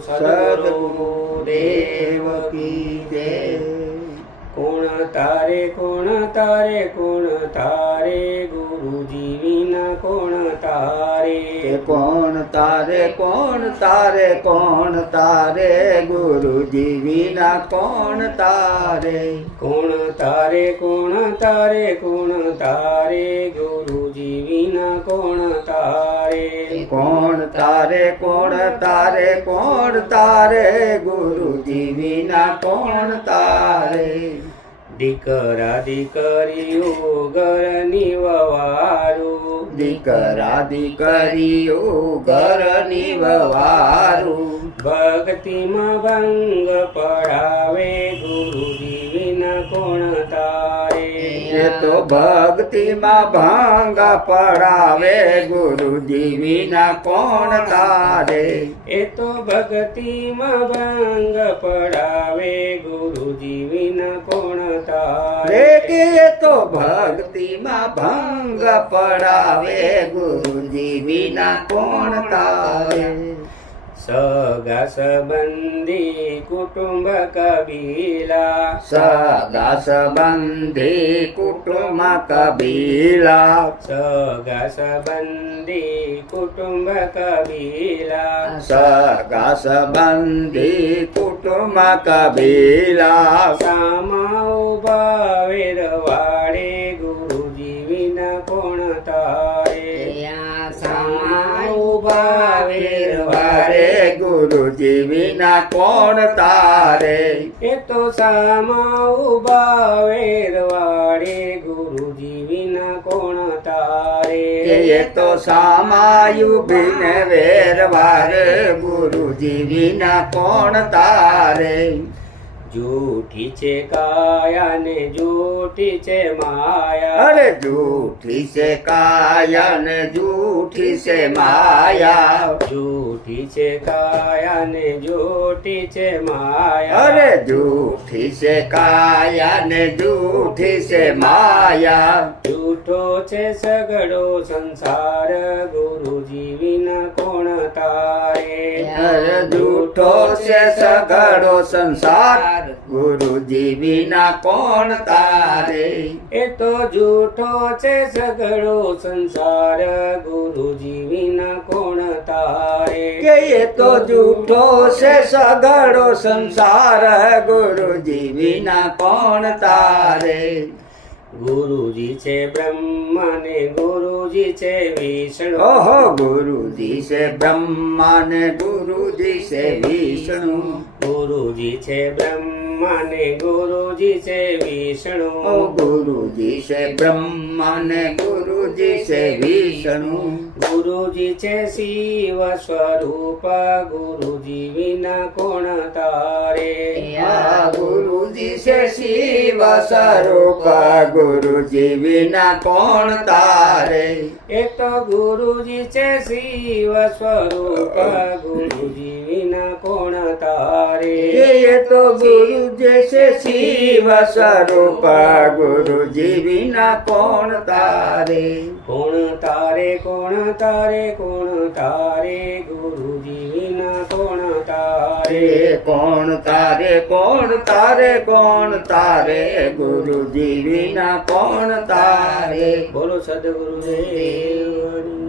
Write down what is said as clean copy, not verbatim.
સદગુરુદેવ કી જય। કોણ તારે કોણ તારે કોણ તારે ગુરુજી વિના કોણ તારે કોણ તારે કોણ તારે કોણ તારે ગુરુજી વિના કોણ તારે કોણ તારે કોણ તારે કોણ તારે ગુરુજી વિના કોણ તારે કોણ તારે કોણ તારે કોણ તારે ગુરુજી વિના કોણ તારે દીકરા દીકરીઓ ઘરની વવારું દીકરા દીકરીઓ ઘરની વવારું ભક્તિમાં ભંગ પડાવે ગુરુજી વિના કોણ તારે એ તો ભક્તિમાં ભંગ પડાવે ગુરુજી વિના કોણ તારે એ તો ભક્તિમાં ભંગ પડાવે ગુરુજી વિના કોણ તારે કે તો ભક્તિમાં ભંગ પડાવે ગુરુજી વિના કોણ તારે સગા સંબંધી કુટુંબ કબીલા સગા સંબંધી કુટુંબ કબીલા સગા સંબંધી કુટુંબ કબીલા સગા સંબંધી કુટુંબ કબીલા સામા ઉભા વેરવાડે ગુરુજી વિના કોણ તારે સામા ઉભા વેરવાડે ગુરુજી વિના કોણ તારે એ તો સામા ઉભા વેરવાડે ગુરુજી વિના કોણ તારે એ તો સામાયુ બિન વેરવાર ગુરુજી વિના કોણ તારે જૂઠી છે કાયા ને જૂઠી છે માયા અરે જૂઠી છે કાયા ને જૂઠી છે માયા જૂઠી છે કાયા ને જૂઠી છે માયા અરે જૂઠી છે કાયા ને જૂઠી છે માયા જૂઠો છે સગડો સંસાર ગુરુજી વિના કોણ તારે અરે જૂઠો છે સઘળો સંસાર ગુરુજી વિના કોણ તારે એ તો જૂઠો છે સગડો સંસાર ગુરુજી વિના કોણ તારે કે એ તો જૂઠો છે સઘળો સંસાર ગુરુજી વિના કોણ તારે ગુરુજી છે બ્રહ્મા ને ગુરુજી છે વિષ્ણુ ઓહો ગુરુજી છે બ્રહ્મા ને ગુરુજી છે વિષ્ણુ ગુરુજી છે બ્રહ્મા ને ગુરુજી છે વિષ્ણુ ઓ ગુરુજી છે બ્રહ્મા ને ગુરુજી છે વિષ્ણુ ગુરુજી છે શિવ સ્વરૂપ ગુરુજી વિના કોણ તારે આ ગુરુજી છે શિવ સ્વરૂપ ગુરુજી વિના કોણ તારે એ તો ગુરુજી છે શિવ સ્વરૂપ ગુરુજી વિના કોણ તારે એ તો ગુરુજી છે શિવ સ્વરૂપ ગુરુજી વિના કોણ તારે કોણ તારે કોણ તારે કોણ તારે ગુરુજી વિના કોણ તારે કોણ તારે કોણ તારે કોણ તારે ગુરુજી વિના કોણ તારે બોલો સદગુરુદેવ